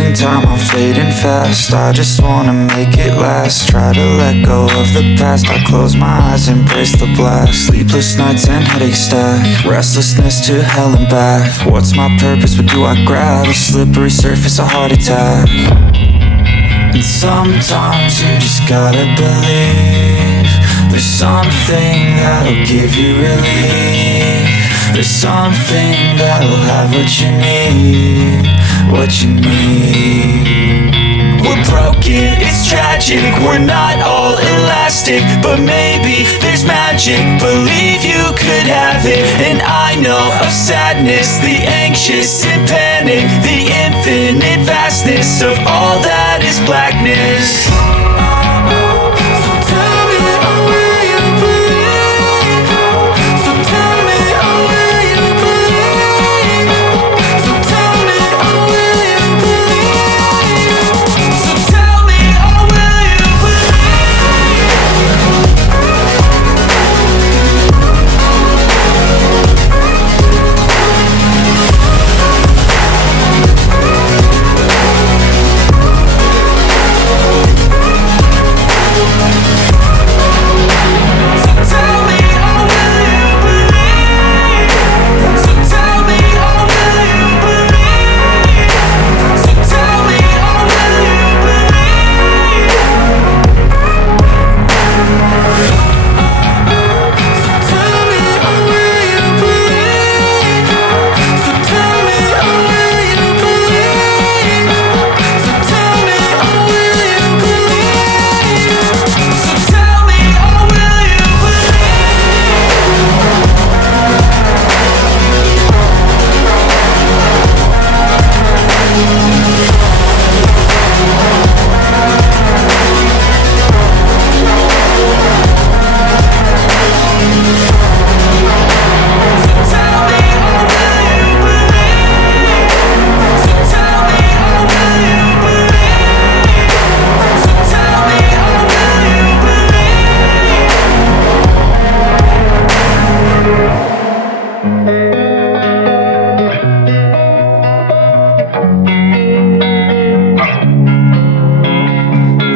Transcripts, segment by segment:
Losing time, I'm fading fast. I just wanna make it last. Try to let go of the past. I close my eyes, embrace the blast. Sleepless nights and headache stack. Restlessness to hell and back. What's my purpose? What do I grab? A slippery surface, a heart attack. And sometimes you just gotta believe there's something that'll give you relief. There's something that'll have what you need, what you need. We're broken, it's tragic, we're not all elastic, but maybe there's magic, believe you could have it. And I know of sadness, the anxious and panic, the infinite vastness of all that is blackness.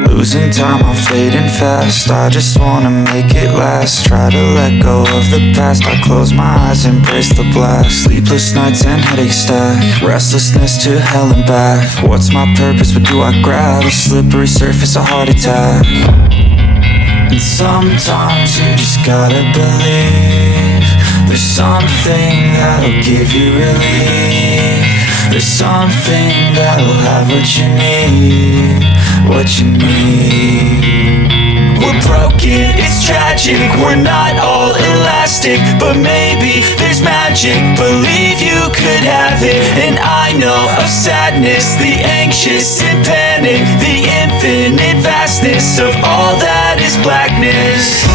Losing time, I'm fading fast. I just wanna make it last. Try to let go of the past. I close my eyes, embrace the blast. Sleepless nights and headache stack. Restlessness to hell and back. What's my purpose? What do I grab? A slippery surface, a heart attack. And sometimes you just gotta believe there's something that'll give you relief. There's something that'll have what you need, what you need. We're broken, it's tragic, we're not all elastic, but maybe there's magic, believe you could have it. And I know of sadness, the anxious and panic, the infinite vastness of all that is blackness.